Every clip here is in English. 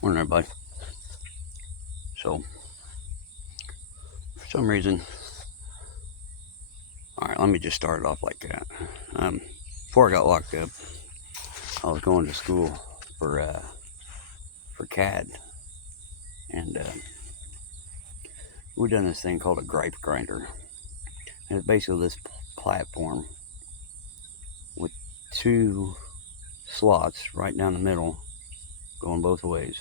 Morning, everybody. So, for some reason, all right, let me just start it off like that. Before I got locked up, I was going to school for CAD, and we done this thing called a gripe grinder, and it's basically this platform with two slots right down the middle, going both ways,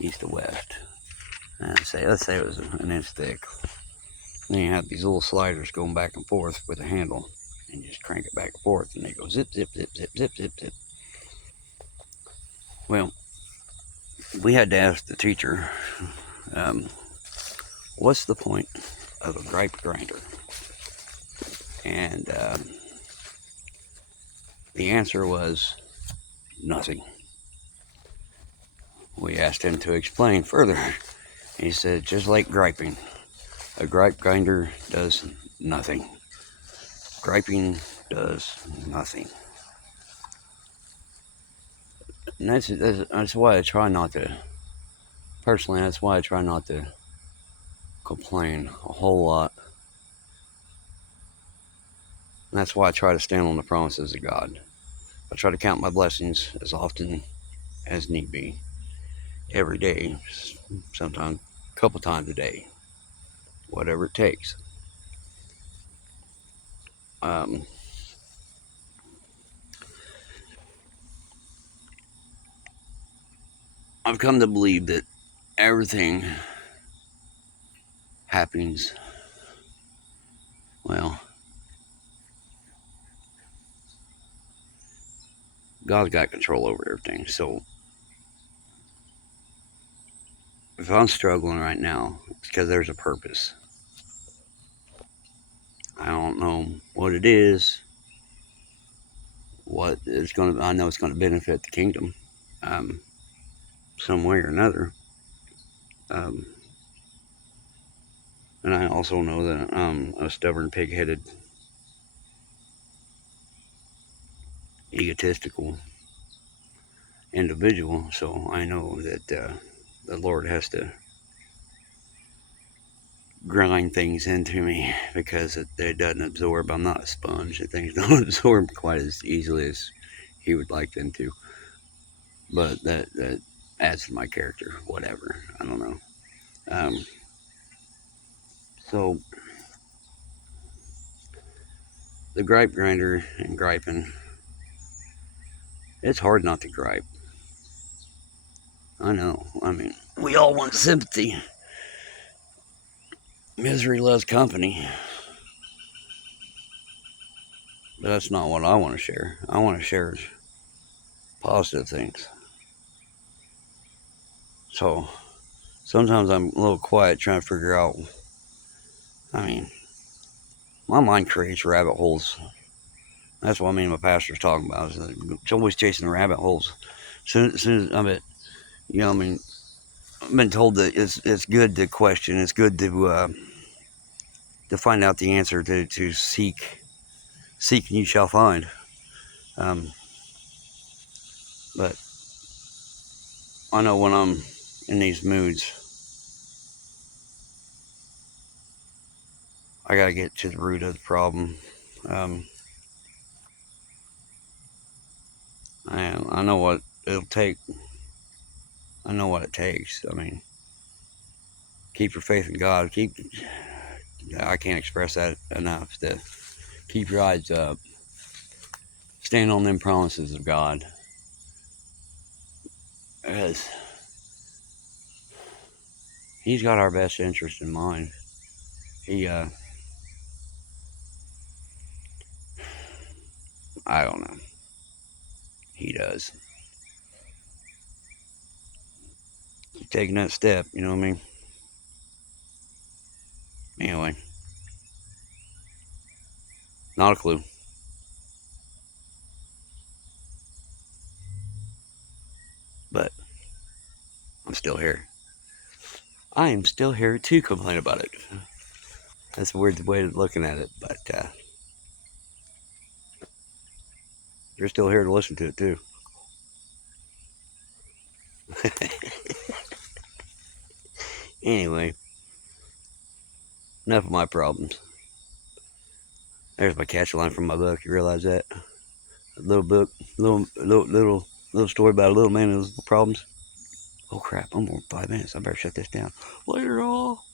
east to west. And let's say it was an inch thick. And then you have these little sliders going back and forth with a handle, and you just crank it back and forth, and they go zip, zip, zip, zip, zip, zip, zip. Well, we had to ask the teacher, um, what's the point of a gripe grinder? And the answer was nothing. We asked him to explain further. He said, just like griping, a gripe grinder does nothing. Griping does nothing. And that's why I try not to, personally, that's why I try not to complain a whole lot. And that's why I try to stand on the promises of God. I try to count my blessings as often as need be, every day, sometimes a couple times a day, whatever it takes. Um, I've come to believe that everything happens, well, God's got control over everything. So if I'm struggling right now, it's because there's a purpose. I don't know what it is, I know it's going to benefit the kingdom, um, some way or another. Um, and I also know that I'm a stubborn, pig-headed, egotistical individual, so I know that the Lord has to grind things into me because it doesn't absorb. I'm not a sponge, and things don't absorb quite as easily as He would like them to. But that adds to my character, whatever. I don't know. Um, so the gripe grinder and griping, it's hard not to gripe. I know. I mean, we all want sympathy. Misery loves company. But that's not what I want to share. I want to share positive things. So sometimes I'm a little quiet trying to figure out. I mean, my mind creates rabbit holes. That's what my pastor's talking about. It's always chasing rabbit holes. Soon as I mean, I mean, I've been told that it's good to question. It's good to find out the answer. To seek, and you shall find. Um, but I know when I'm in these moods, I gotta get to the root of the problem. Um, I know what it'll take. I know what it takes. I mean, keep your faith in God. I can't express that enough. To keep your eyes up. Stand on them promises of God. Because He's got our best interest in mind. I don't know. He does. Keep taking that step, you know what I mean? Anyway, not a clue. But I'm still here. I am still here to complain about it. That's a weird way of looking at it, but you're still here to listen to it too. Anyway, enough of my problems. There's my catch line from my book. You realize that? A little book, little story about a little man and his problems. Oh crap! I'm on 5 minutes. I better shut this down. Later, all.